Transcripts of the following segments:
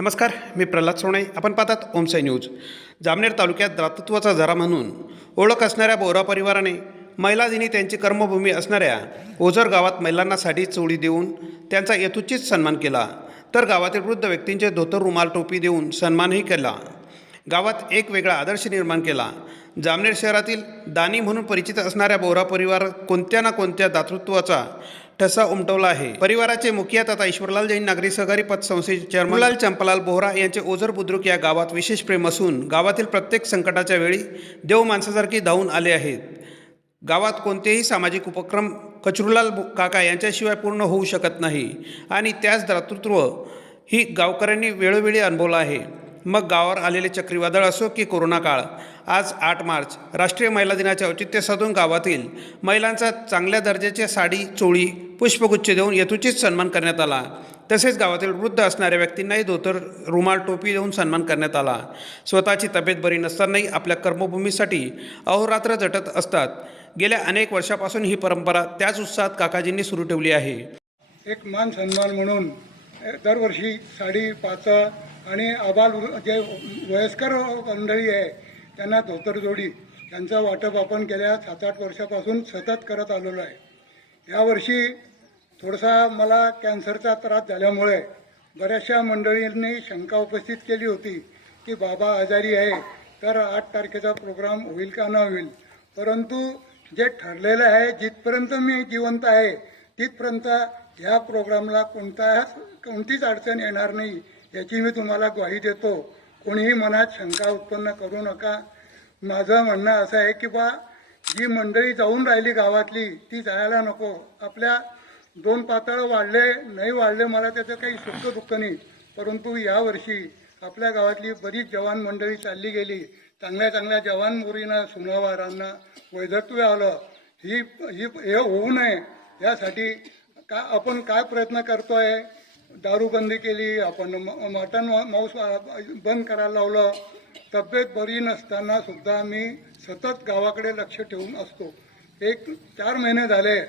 नमस्कार, मी प्रल्हाद सोणे. आपण पाहतात ओमसाई न्यूज. जामनेर तालुक्यात दातृत्वाचा झरा म्हणून ओळख असणाऱ्या बोरा परिवाराने महिला दिनी त्यांची कर्मभूमी असणाऱ्या ओझर गावात महिलांना साडी चोळी देऊन त्यांचा यथोचित सन्मान केला. तर गावातील वृद्ध व्यक्तींचे धोतर रुमाल टोपी देऊन सन्मानही केला. गावात एक वेगळा आदर्श निर्माण केला. जामनेर शहरातील दानी म्हणून परिचित असणाऱ्या बोरा परिवार कोणत्या ना कोणत्या दातृत्वाचा ठसा उमटवला आहे. परिवाराचे मुखिया तथा ईश्वरलाल जैन नागरी सहकारी पतसंस्थेचे चेअरमन चंपालाल बोहरा यांचे ओझर बुद्रुक या गावात विशेष प्रेम असून गावातील प्रत्येक संकटाच्या वेळी देव माणसासारखी धावून आले आहेत. गावात कोणतेही सामाजिक उपक्रम कचरूलाल काका यांच्याशिवाय पूर्ण होऊ शकत नाही आणि त्याच दातृत्व ही गावकऱ्यांनी वेळोवेळी अनुभवलं आहे. मग गावावर आलेले चक्रीवादळ असो की कोरोना काळ. आज 8 मार्च राष्ट्रीय महिला दिनाचे औचित्य साधून गावातील महिलांचा चांगल्या दर्जाच्या साडी चोळी पुष्पगुच्छ देऊन यथोचित सन्मान करण्यात आला. तसेच गावातील वृद्ध असणाऱ्या व्यक्तींनाही धोतर रुमाल टोपी देऊन सन्मान करण्यात आला. स्वतःची तब्येत बरी नसतानाही आपल्या कर्मभूमीसाठी अहोरात्र झटत असतात. गेल्या अनेक वर्षापासून ही परंपरा त्याच उत्साहात काकाजींनी सुरू ठेवली आहे. एक मान सन्मान म्हणून दरवर्षी साडी पाचा आणि आबाल जे वयस्कर मंडळी आहे त्यांना धोतर जोडी यांचं वाटप आपण गेल्या 7-8 वर्षापासून सतत करत आलेलो आहे. यावर्षी थोडासा मला कॅन्सरचा त्रास झाल्यामुळे बऱ्याचशा मंडळींनी शंका उपस्थित केली होती की बाबा आजारी आहे तर 8 तारखेचा प्रोग्राम होईल का न होईल. परंतु जे ठरलेलं आहे, जिथपर्यंत मी जिवंत आहे तिथपर्यंत ह्या प्रोग्रामला कोणतीच अडचण येणार नाही याची मी तुम्हाला ग्वाही देतो. कोणीही मनात शंका उत्पन्न करू नका. माझं म्हणणं असं आहे की बा जी मंडळी जाऊन राहिली गावातली ती जायला नको. आपल्या 2 पातळ वाढले नाही वाढले मला त्याचं काही सुख दुःख नाही, परंतु यावर्षी आपल्या गावातली बरीच जवान मंडळी चालली गेली. चांगल्या जवान मुलींना सुनावारांना वैधत्व आलं. हे होऊ नये यासाठी आपण काय प्रयत्न करतोय. दारूबंदी केली, आपण मटण मांस बंद करायला लावलं. तब्येत बरी नसताना सुद्धा मी सतत गावाकडे लक्ष ठेवून असतो. 4 महिने झाले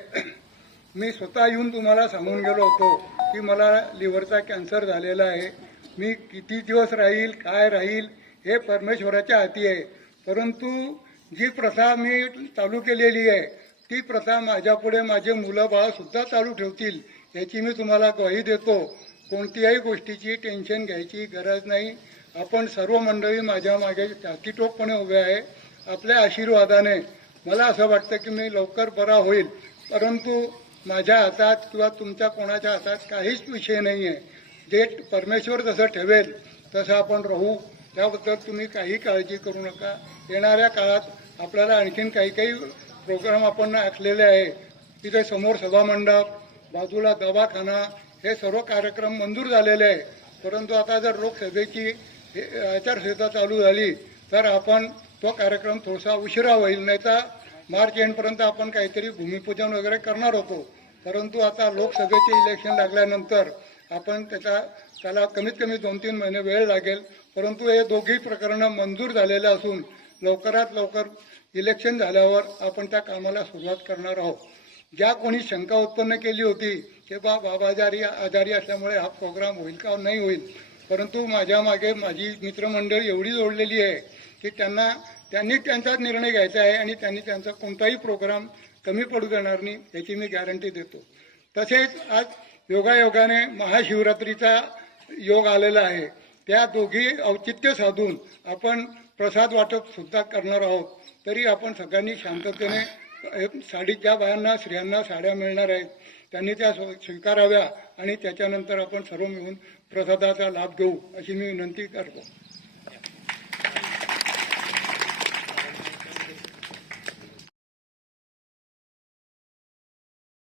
मी स्वतः येऊन तुम्हाला सांगून गेलो होतो की मला लिव्हरचा कॅन्सर झालेला आहे. मी किती दिवस राहील काय राहील हे परमेश्वराच्या हाती आहे. परंतु जी प्रथा मी चालू केलेली आहे ती प्रथा माझ्यापुढे माझे मुलं बाळसुद्धा चालू ठेवतील याची मी तुम्हाला ग्वाही देतो. कोणत्याही गोष्टीची टेन्शन घ्यायची गरज नाही. आपण सर्व मंडळी माझ्या मागे टाकीटोपपणे उभे आहे. आपल्या आशीर्वादाने मला असं वाटतं की मी लवकर बरा होईल. परंतु माझ्या हातात किंवा तुमच्या कोणाच्या हातात काहीच विषय नाही आहे. जे परमेश्वर जसं ठेवेल तसं आपण राहू. त्याबद्दल तुम्ही काही काळजी करू नका. येणाऱ्या काळात आपल्याला आणखीन काही प्रोग्राम आपण आखलेले आहे. तिथे समोर सभामंडप, बाजूला दवाखाना, हे सर्व कार्यक्रम मंजूर झालेले आहे. परंतु आता जर लोकसभेची आचारसंहिता चालू झाली तर आपण तो कार्यक्रम थोडासा उशिरा होईल. नाही तर मार्च एंडपर्यंत आपण काहीतरी भूमिपूजन वगैरे करणार होतो. परंतु आता लोकसभेचे इलेक्शन लागल्यानंतर आपण त्याला कमीत कमी 2-3 महिने वेळ लागेल. परंतु हे दोघी प्रकरणं मंजूर झालेले असून लवकरात लवकर इलेक्शन झाल्यावर आपण त्या कामाला सुरुवात करणार आहोत. ज्या कोणी शंका उत्पन्न केली होती की बाबा आजारी असल्यामुळे हा प्रोग्राम होईल का नाही होईल, परंतु माझ्या मागे माझी मित्रमंडळी एवढी जोडलेली आहे की त्यांनी त्यांचा निर्णय घ्यायचा आहे आणि त्यांनी त्यांचा कोणताही प्रोग्राम कमी पडू देणार नाही याची मी गॅरंटी देतो. तसेच आज योगायोगाने महाशिवरात्रीचा योग आलेला आहे. त्या दोघी औचित्य साधून आपण प्रसाद वाटप सुद्धा करणार आहोत. तरी आपण सगळ्यांनी शांततेने साडी ज्या बायांना स्त्रियांना साड्या मिळणार आहेत त्यांनी त्या स्वीकाराव्या आणि त्याच्यानंतर आपण सर्व मिळून प्रसादाचा लाभ घेऊ अशी मी विनंती करतो.